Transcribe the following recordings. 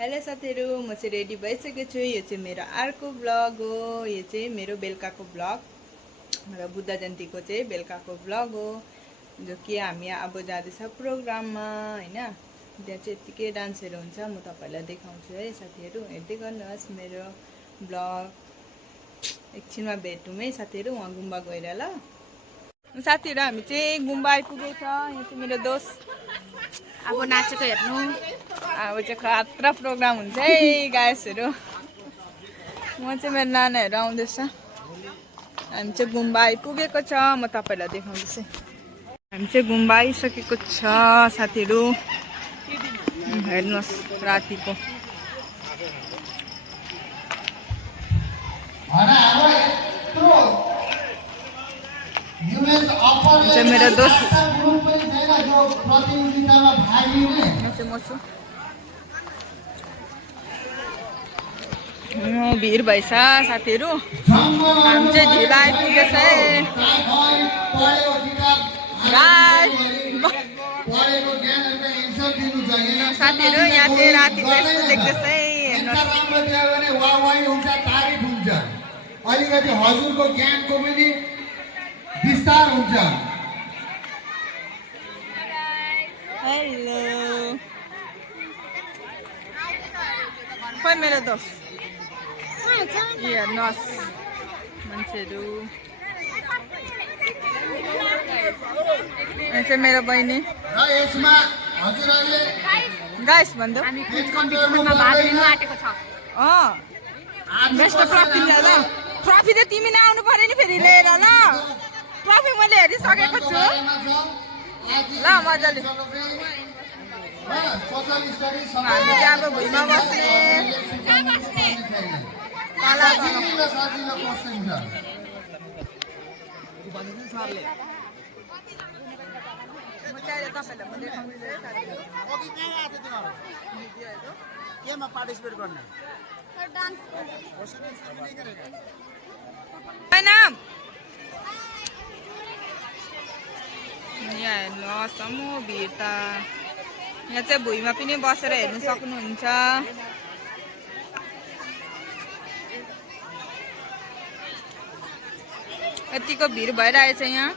Hello साथीहरु, म चाहिँ रेडी भइसकेको छु। यो चाहिँ मेरो अर्को ब्लग हो। यो चाहिँ मेरो बेलुकाको ब्लग, र बुद्ध जयन्तीको चाहिँ बेलुकाको ब्लग हो, जो कि हामी अब जाँदैछ प्रोग्राममा हैन। त्यहाँ चाहिँ यतिकै डान्सहरू हुन्छ, म तपाईहरुलाई देखाउँछु है साथीहरु। हेर्दै गर्नुहोस् मेरो ब्लग। एकछिनमा भेटौँ है साथीहरु, वहाँ गुम्बा गएर ल। साथीहरु, हामी चाहिँ गुम्बा आइपुगेको छ। यहाँ चाहिँ मेरो दोस्त अब नाचेको हेर्नु। अब चाहिँ खतरा प्रोग्राम हुन्छ है गाइसहरू। म चाहिँ मेरो नानाहरू आउँदैछ। हामी चाहिँ गुम्बा आइपुगेको छ, म तपाईहरुलाई देखाउँदैछु। हामी चाहिँ गुम्बा आइसकेको छ साथीहरु। हेर्नुहोस् रातिको। चाहिँ मेरो दोस्त भिड भएछ साथीहरु। हामी चाहिँ ढिलो आइपुगेछ है। साथीहरु, यहाँ चाहिँ रातिको यस्तो देख्दैछ है। अलिकति हजुरको ज्ञानको पनि विस्तार हुन्छ। हेलो, खोइ मेरो दोस्त हेर्नुहोस् मान्छेहरू। यहाँ चाहिँ मेरो बहिनी। र यसमा हजुरहरूले गाइस भन्दा हामी क्विज कम्पिटिसनमा भाग लिनु आँटेको छ। बेस्ट ट्रफी ल। ट्रफी त तिमी नै आउनु पर्यो नि फेरि लिएर ल। ट्रफी मैले हेरिसकेको छु ल मजाले। हामी चाहिँ अब भुइँमा बस्ने। केमा पार्टिसिपेट गर्ने? यहाँ हेर्नुहोस् समूह भिड त। यहाँ चाहिँ भुइँमा पनि बसेर हेर्नु सक्नुहुन्छ। यतिको भिड भइरहेछ यहाँ।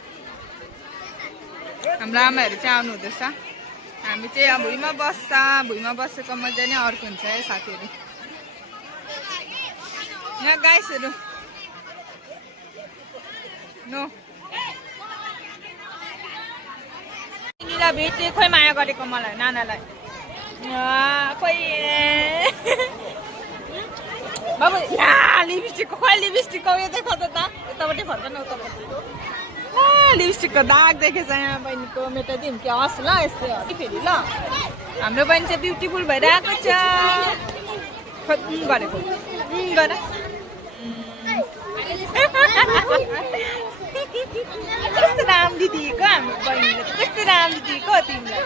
हाम्रो आमाहरू चाहिँ आउनु हुँदैछ। हामी चाहिँ यहाँ भुइँमा बस्छ। भुइँमा बसेको मजा नै अर्को हुन्छ है साथीहरू। यहाँ गाइसहरू नो निला भेटे। खोइ माया गरेको मलाई नानालाई। खोइ बाबु लिपस्टिकको खोइ लिपस्टिकको यो देखा त यतापट्टि फर्क न उतापट्टि। लिपस्टिकको दाग देखेछ यहाँ बहिनीको। मेटाइदिउँ कि हस् ल यस्तै हो फेरि ल। हाम्रो बहिनी चाहिँ ब्युटिफुल भइरहेको छ। खोइ गरेको गर। कस्तो राम्री दिएको हाम्रो बहिनीले। कस्तो राम्री दिएको तिमीलाई।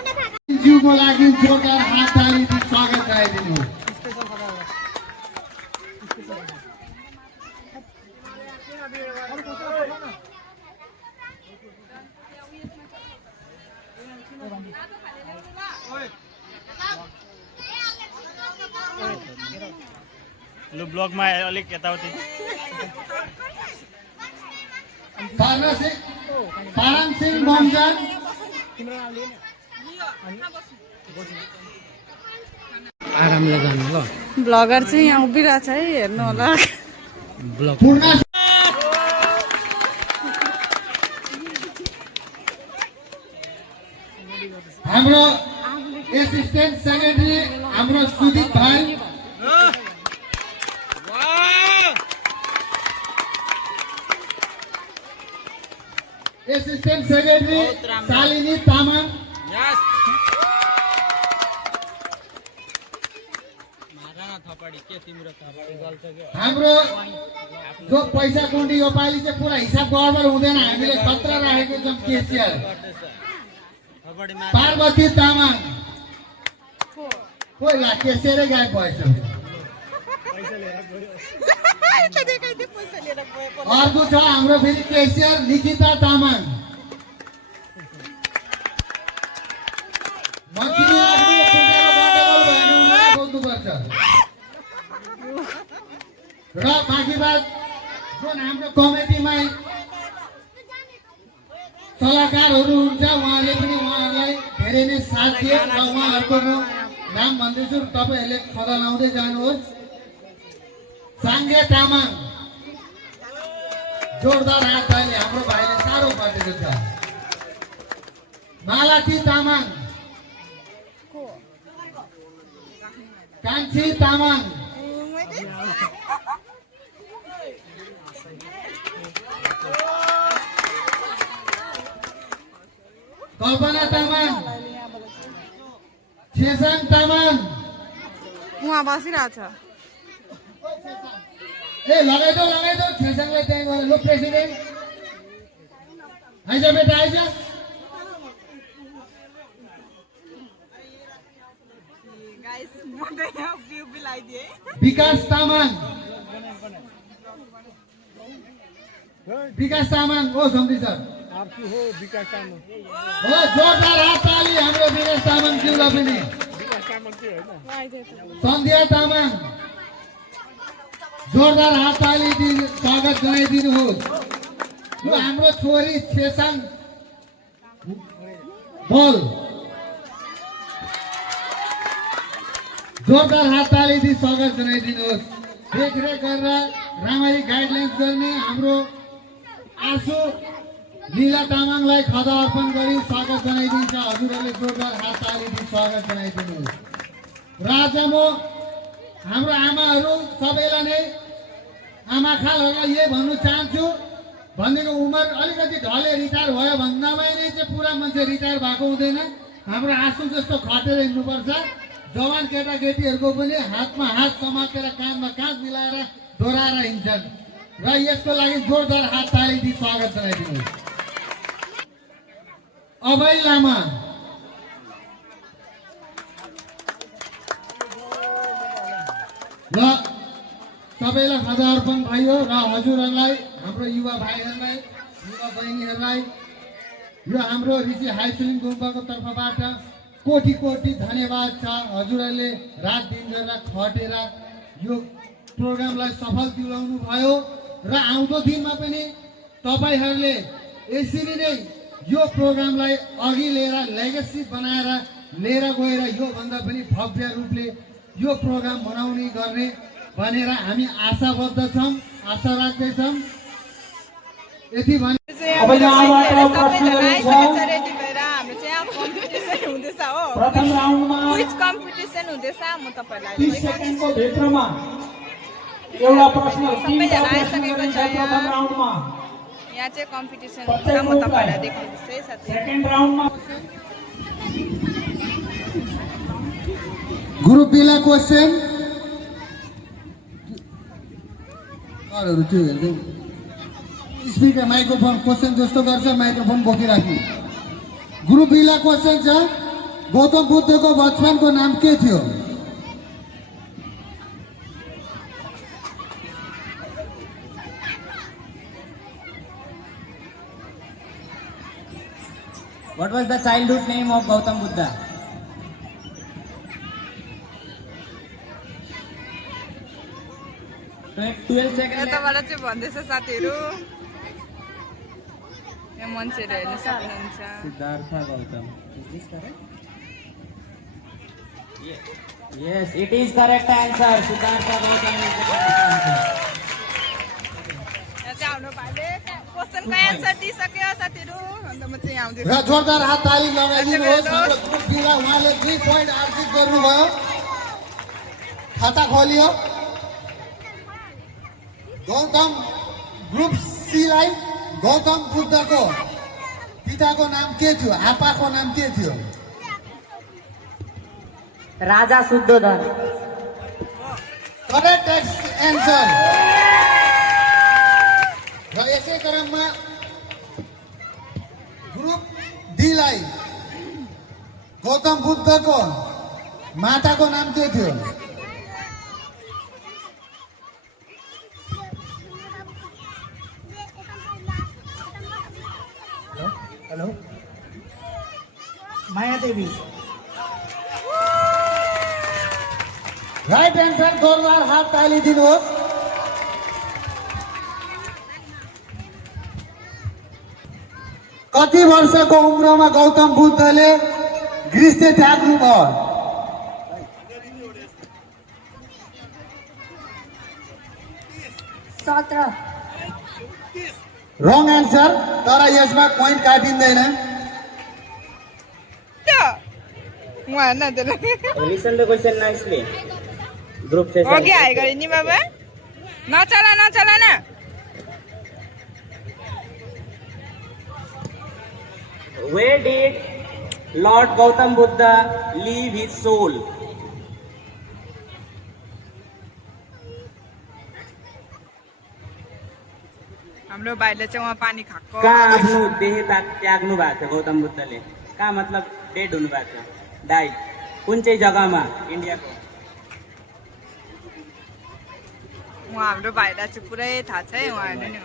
ज्यूको लागि जोरदार हात तालीले स्वागत गराइदिनु। लु ब्लगमा अलिक यताउति। पारन सिंह बमजन आरामले जानु ल। ब्लगर चाहिँ यहाँ उभिरहेछ है, हेर्नु होला। हाम्रो एसिस्टेन्ट सेक्रेटरी हाम्रो सुदीप भाइ, एसिस्टेन्ट सेक्रेटरी शालिनी तामाङ, हाम्रो जो पैसा कुण्डी यो पालि चाहिँ पुरा हिसाब गडबड हुँदैन। हामीले खतरा राखेको छौँ। केसीआर पार्वती तामाङ कोही ला केसीआरै गायब भएछ। अर्को छ हाम्रो फेरि केसीआर निकिता तामाङ। मान्छेले आफ्नो गर्छ र बाँकी बात जुन हाम्रो कमिटीमा सल्लाहकारहरू हुन्छ उहाँले पनि उहाँहरूलाई धेरै नै साथ दिए र उहाँहरूको म नाम भन्दैछु तपाईँहरूले खदा लाउँदै जानुहोस्। साङ्गे तामाङ जोरदार हात ताली हाम्रो भाइले साह्रो गरिदिएको छ। मालाती तामाङ, कान्छी तामाङ, कल्पना तामाङ, छेसाङ तामाङ, उहाँ बसिरहेछ। ए लगाइदेऊ छेसाङलाई त्यहाँ गएर लो प्रेसिडेन्ट आइज बेटा आइज। विकास तामाङ, विकास तामाङ हो सम्झी सर हो जोरदार हात ताली हाम्रो विकास तामाङ ज्यूलाई पनि। सन्ध्या तामाङ जोरदार हात ताली स्वागत जनाइदिनुहोस्। यो हाम्रो छोरी छेसाङ बोल जोरदार हात ताली स्वागत जनाइदिनुहोस्। देखरेख गरेर राम्ररी गाइडलाइन्स गर्ने हाम्रो आशु लीला तामाङलाई खदा अर्पण गरी स्वागत जनाइदिन्छ। हजुरहरूले जोरदार हात ताली स्वागत जनाइदिनुहोस्। र आज म हाम्रो आमाहरू सबैलाई नै आमा खालहरूलाई यही भन्नु चाहन्छु, भनेको उमेर अलिकति ढले रिटायर भयो भन्दामै नै चाहिँ पुरा मान्छे रिटायर भएको हुँदैन। हाम्रो आँसु जस्तो खटेर हिँड्नुपर्छ। जवान केटाकेटीहरूको पनि हातमा हात समातेर काँधमा काँध मिलाएर दोहोऱ्याएर हिँड्छन् र यसको लागि जोरदार हात ताली स्वागत जनाइदिनुहोस्। अभय लामा, र सबैलाई खदा अर्पण भयो र हजुरहरूलाई हाम्रो युवा भाइहरूलाई युवा बहिनीहरूलाई यो हाम्रो ऋषि हाई स्कुल गुम्बाको तर्फबाट कोटी कोटी धन्यवाद छ। हजुरहरूले रात दिन गरेर खटेर यो प्रोग्रामलाई सफल तुल्याउनु भयो र आउँदो दिनमा पनि तपाईँहरूले यसरी नै यो प्रोग्रामलाई अघि लिएर लेगेसी बनाएर लिएर गएर योभन्दा पनि भव्य रूपले यो प्रोग्राम मनाउने गर्ने भनेर हामी आशाबद्ध छौँ, आशा राख्दैछौँ। यति भने प्रथम राउन्डमा कम्पिटिसन हुँदैछ। म तपाईँलाई 30 सेकेन्डको भित्रमा एउटा प्रश्न सबैजना आइसकेको छ। प्रथम राउन्डमा यहाँ चाहिँ कम्पिटिसन हुन्छ। म तपाईँलाई देखाउँदैछु है साथी। सेकेन्ड राउन्डमा ग्रुप बीला क्वेश्चन स्पिकर माइक्रोफोन क्वेश्चन जस्तो गर्छ माइक्रोफोन बोकिराख्नु। ग्रुप बीला क्वेश्चन छ गौतम बुद्धको बचपनको नाम के थियो? What was the childhood name of Gautam Buddha? यताबाट चाहिँ भन्दैछ साथीहरू, यहाँ मान्छेहरू हेर्न सक्नुहुन्छ। Siddhartha Gautam. Is this correct? Yes, it is correct answer. Siddhartha Gautam is the correct answer. यहाँ चाहिँ हाम्रो भाइले क्वेसनको एन्सर दिइसक्यो साथीहरू। अन्त म चाहिँ आउँदै र जोरदार हात ताली लगाइदिनुहोस्। हाम्रो ग्रुप बीलाई उहाँले 2 पोइन्ट अर्जित गर्नुभयो। खाता खोलियो। गौतम ग्रुप सीलाई गौतम बुद्धको पिताको नाम के थियो? आपाको नाम के थियो? Raja Suddhodhan. Correct answer. र यसै क्रममा ग्रुप डीलाई गौतम बुद्धको माताको नाम के थियो? हेलो माया देवी। राइट एन्सर जोरदार हात ताली दिनुहोस्। कति वर्षको उम्रमा गौतम बुद्धले ग्रिस त्याग्नु भयो? 17। रङ एन्सर, तर यसमा पोइन्ट काटिँदैन। Listen the question nicely. Group session. अघि आए गरे नि बाबा, नचला न। Where did Lord Gautam Buddha leave his soul? हाम्रो भाइले चाहिँ वहाँ पानी खाएको। कहाँ आफ्नो देह त्याग्नु भएको थियो गौतम बुद्धले? कहाँ मतलब डेड हुनु भएको थियो, डाइड? कुन चाहिँ जग्गामा इन्डियाको? उहाँ हाम्रो भाइलाई चाहिँ पुरै थाहा छ है, उहाँ हेर्नु नि।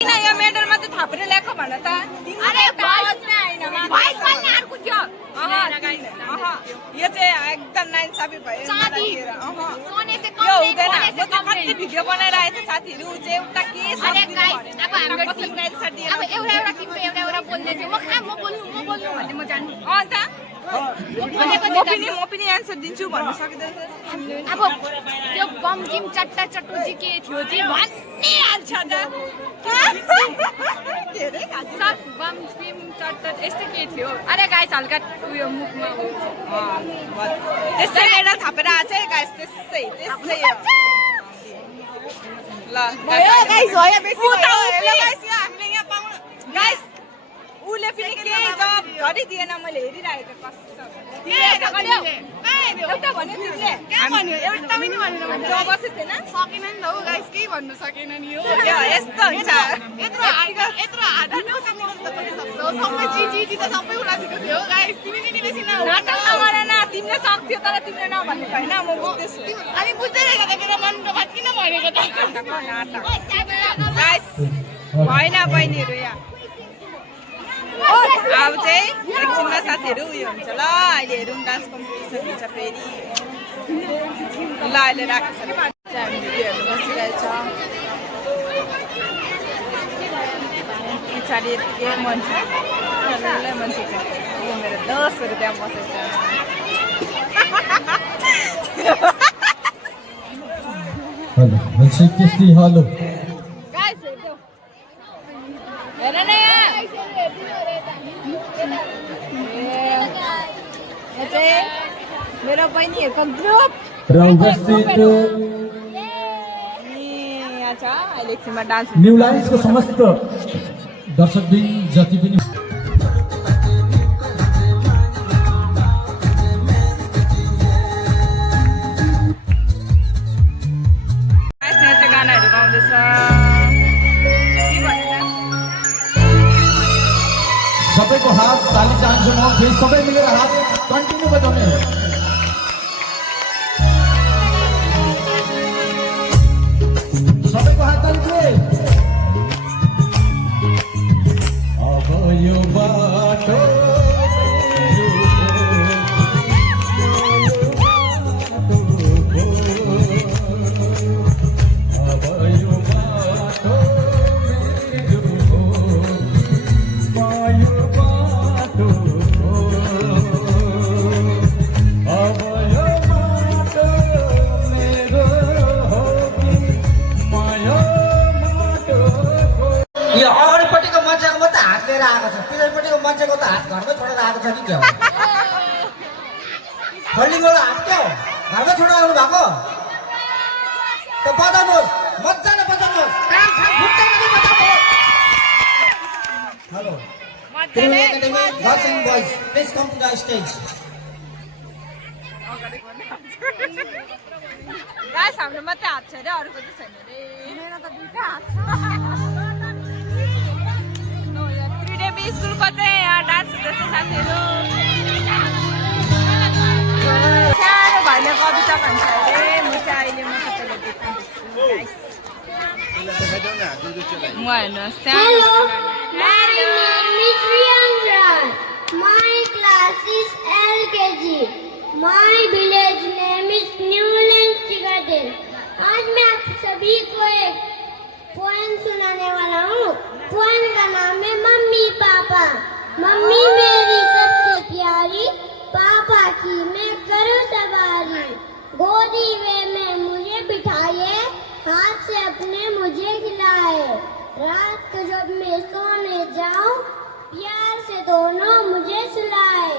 किन यो मेडल मात्रै थापेर ल्याएको भन त? अरे भोइस भन्ने अर्को थियो। यो चाहिँ एकदम नाइन्साफी भयो। सोने से कम यो नहीं, हुँदैन। खोने म से त कम कति नहीं। भिडियो बनाइरहेको छु साथीहरू, ऊ चाहिँ एउटा के अरे गाइस, अब हाम्रो टिम अब एउटा टिमको एउटा बोल्ने थियो। म बोल्नु भन्ने म जान्छु। अन्त म पनि एन्सर दिन्छु भन्नु सक्दैन। अब त्यो बमकिम चट्टा चट्टु जी के थियो चाहिँ भन्ने हाल्छ त। सब बमकिम चट्टा यस्तो के थियो? अरे गाइस हल्का उयो मुखमा त्यस्तै मेडल थापेर आएको छ है गाइस, त्यस्तै ल भयो गाइस, भयो बेसी भयो। गाइस हामीले यहाँ पाउनु गाइस, उसले पनि केही जवाब गरिदिएन। मैले हेरिरहेको एउटा भन्यो तिमीले, एउटा पनि भनेन। जवाब बसेको थिएन, सकेन नि त हो गाइस, केही भन्नु सकेन नि हो। यस्तो हुन्छ। यत्रो हार्ड नसक्ने त पनि सक्छौ। सबै जी त सबै उडाएको थियो गाइस। तिमीले बेसी नाटक नगरेन, तिमीले सक्थ्यो तर तिमीले नभन्नु होइन। म बुझ्दैछु। अनि बुझ्दै रहेछ त मेरो मनको बात किन भनेको त? गाइस भएन बहिनीहरू यहाँ। अब चाहिँ एकछिनमा साथीहरू उयो हुन्छ ल। अहिले हेरौँ डान्स कम्पिटिसन हुन्छ फेरि। ल अहिले राखेको छ हामी भिडियो हेर्नु बसिरहेछ। पछाडि के मान्छे मान्छे छ। यो मेरो 10 रुपियाँ बसेको छ। हेलो भन्छे त्यस्तै हेलो। हेर न यहाँ, यो चाहिँ मेरो बहिनीहरूको ग्रुप र उपस्थित यहाँ छ। अहिले एकछिनमा डान्स न्यू लाइन्सको समस्त दर्शकवृन्द जति पनि गानाहरू गाउँदैछ। सबैको हात ताली चाहन्छु म। फेरि सबै मिलेर हात कन्टिन्यू बजाउने। सबैको हात ताली प्लिज। अब यो बाटो यो अगाडिपट्टिको मान्छेको मात्रै हात लिएर आएको छ, पछाडिपट्टिको मान्छेको त हात घरमै छोडेर आएको छ कि क्या हो? फल्डिङबाट हात क्या हो? घरमै छोडेर आउनु भएको त बजाउनुहोस्, मजाले बजाउनुहोस्। Hello True Academy Girls and Boys, please come to the stage. Guys हाम्रो मात्रै हात छ अरे, अरूको चाहिँ छैन अरे। मेरो त दुईटा हात छ। 3 स्कुलको चाहिँ यहाँ डान्स हुँदैछ साथीहरू। सानो भाइले कविता भन्छ अरे। म चाहिँ अहिले म सबैलाई देखाउँदैछु गाइस। म हेर्नु Hello, my name is Priyanka. My class is LKG. My village name is Newland Chigaden. आज मैं आप सभी को एक पोएम सुनाने वाला हूँ। पोएम का नाम है मम्मी पापा। मम्मी मेरी सबसे प्यारी, पापा की मैं करूँ सवारी। गोदी में मुझे बिठाए, हाथ से अपने मुझे खिलाए। रात को जब मैं सोने जाऊं, प्यार से दोनों मुझे सुलाए।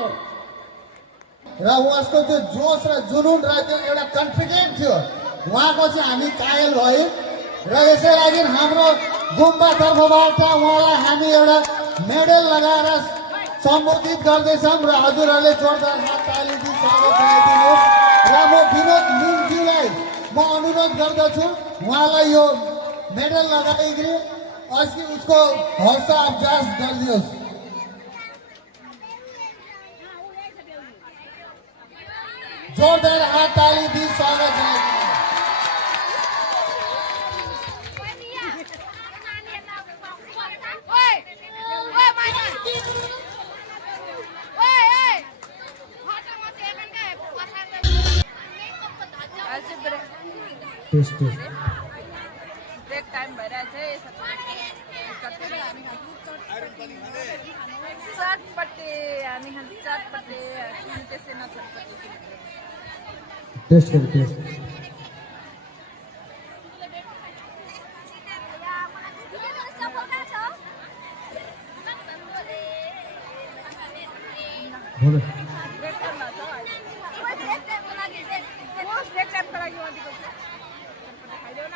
र उहाँको त्यो जोस र जुनुन र त्यो एउटा कन्फिडेन्ट थियो उहाँको चाहिँ हामी कायल भयौँ र यसै लागि हाम्रो गुम्बा तर्फबाट उहाँलाई हामी एउटा मेडल लगाएर सम्बोधित गर्दैछौँ र हजुरहरूले जोरदार हात ताली दिई स्वागत गराइदिनुहोस् र म विनोद लिम्ज्यूलाई म अनुरोध गर्दछु उहाँलाई यो मेडल लगाइकन उसको हौसला अभ्यास गरिदियोस्। जोरदार हात ताली दिई स्वागत गराइदिनुहोस्। ब्रेक टाइम भइरहेछ चटपटे हामी खान्छौँ चटपटे त्यसै नचटपटे टेस्ट गरौँ टेस्ट बोलो ब्रेक टाइमको लागि खाइदेऊ न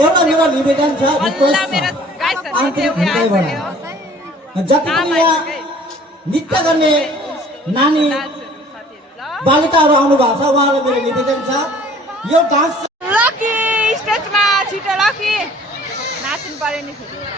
एउटा मेरो निवेदन छ आन्तरिक हृदयबाट जति पनि यहाँ नृत्य गर्ने नानी बालिकाहरू आउनु भएको छ उहाँलाई मेरो निवेदन छ यो डान्स लकी स्टेजमा छिटो लकी नाच्नु पर्यो नि फेरि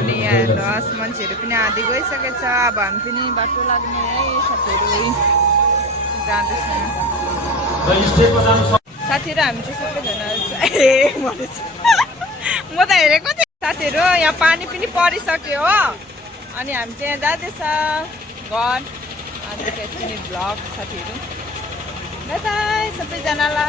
अनि यहाँ 10 मान्छेहरू पनि आधी गइसकेछ अब हामी पनि बाटो लाग्ने है साथीहरू जाँदैछौँ साथीहरू हामी चाहिँ सबैजना म त हेरेको थिएँ साथीहरू यहाँ पानी पनि परिसक्यो हो अनि हामी चाहिँ यहाँ जाँदैछ घर आजको यति नै भ्लग साथीहरू बाई बाई सबैजनालाई